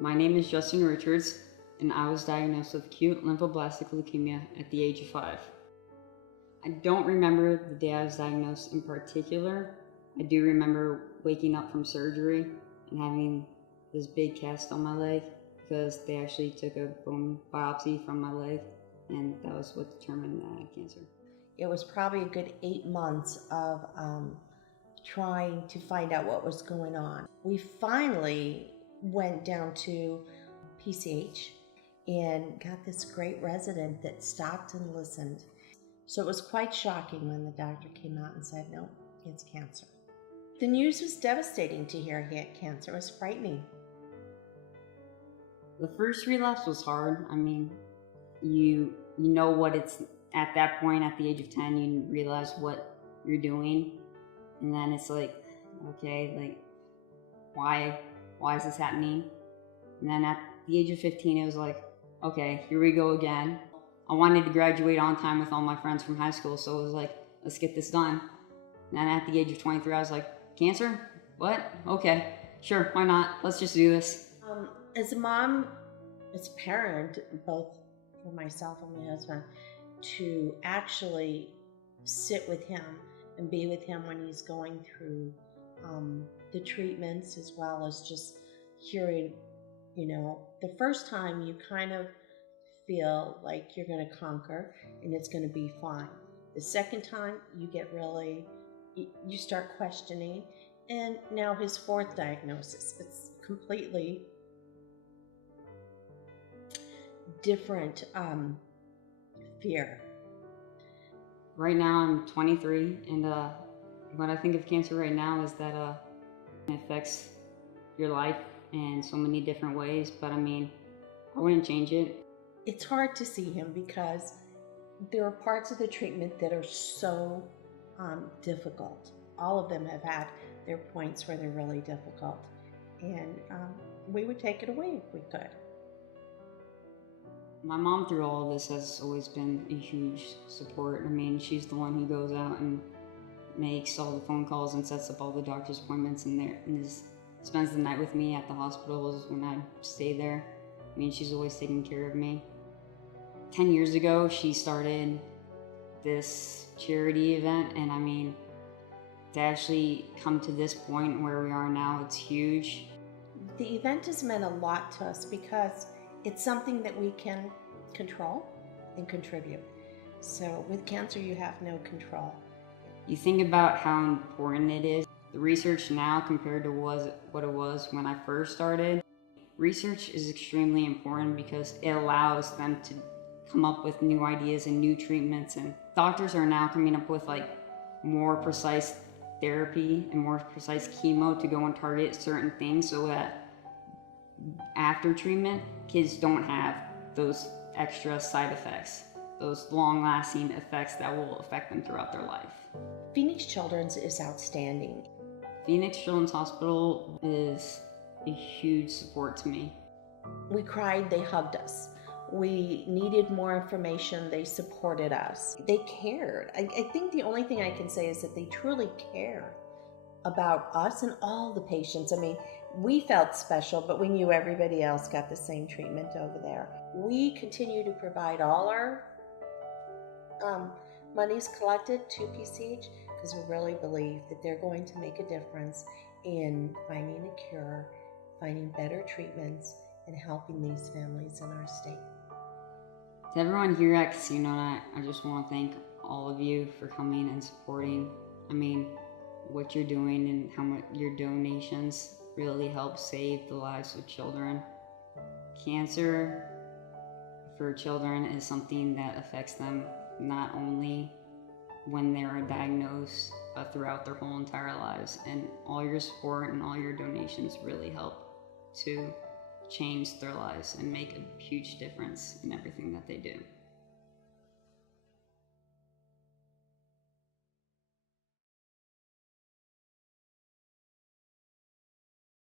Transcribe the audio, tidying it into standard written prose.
My name is Justin Richards, and I was diagnosed with acute lymphoblastic leukemia at the age of 5. I don't remember the day I was diagnosed in particular. I do remember waking up from surgery and having this big cast on my leg because they actually took a bone biopsy from my leg, and that was what determined that I had cancer. It was probably a good 8 months of trying to find out what was going on. We finally went down to PCH and got this great resident that stopped and listened. So it was quite shocking when the doctor came out and said, no, it's cancer. The news was devastating to hear he had cancer. It was frightening. The first relapse was hard. I mean, you know what it's at that point, at the age of 10, you realize what you're doing. And then it's like, okay, like, why is this happening? And then at the age of 15, it was like, okay, here we go again. I wanted to graduate on time with all my friends from high school, so it was like, let's get this done. And then at the age of 23, I was like, cancer? What? Okay, sure, why not? Let's just do this. As a mom, as a parent, both for myself and my husband, to actually sit with him and be with him when he's going through the treatments, as well as just hearing, the first time you kind of feel like you're going to conquer and it's going to be fine. The second time you get really, you start questioning, and now his fourth diagnosis, it's completely different fear. Right now I'm 23, and what I think of cancer right now is that it affects your life in so many different ways, but I mean, I wouldn't change it. It's hard to see him because there are parts of the treatment that are so difficult. All of them have had their points where they're really difficult, and we would take it away if we could. My mom through all of this has always been a huge support. I mean, she's the one who goes out and makes all the phone calls and sets up all the doctor's appointments and spends the night with me at the hospitals when I stay there. I mean, she's always taking care of me. 10 years ago, she started this charity event, and I mean, to actually come to this point where we are now, it's huge. The event has meant a lot to us because it's something that we can control and contribute. So with cancer, you have no control. You think about how important it is. The research now compared to what it was when I first started. Research is extremely important because it allows them to come up with new ideas and new treatments, and doctors are now coming up with like more precise therapy and more precise chemo to go and target certain things so that after treatment, kids don't have those extra side effects, those long-lasting effects that will affect them throughout their life. Phoenix Children's is outstanding. Phoenix Children's Hospital is a huge support to me. We cried, they hugged us. We needed more information, they supported us. They cared. I think the only thing I can say is that they truly care about us and all the patients. I mean, we felt special, but we knew everybody else got the same treatment over there. We continue to provide all our monies collected to PCH because we really believe that they're going to make a difference in finding a cure, finding better treatments, and helping these families in our state. To everyone here at Casino Night, I just want to thank all of you for coming and supporting. I mean, what you're doing and how much your donations really help save the lives of children. Cancer for children is something that affects them not only when they're diagnosed, but throughout their whole entire lives. And all your support and all your donations really help to change their lives and make a huge difference in everything that they do.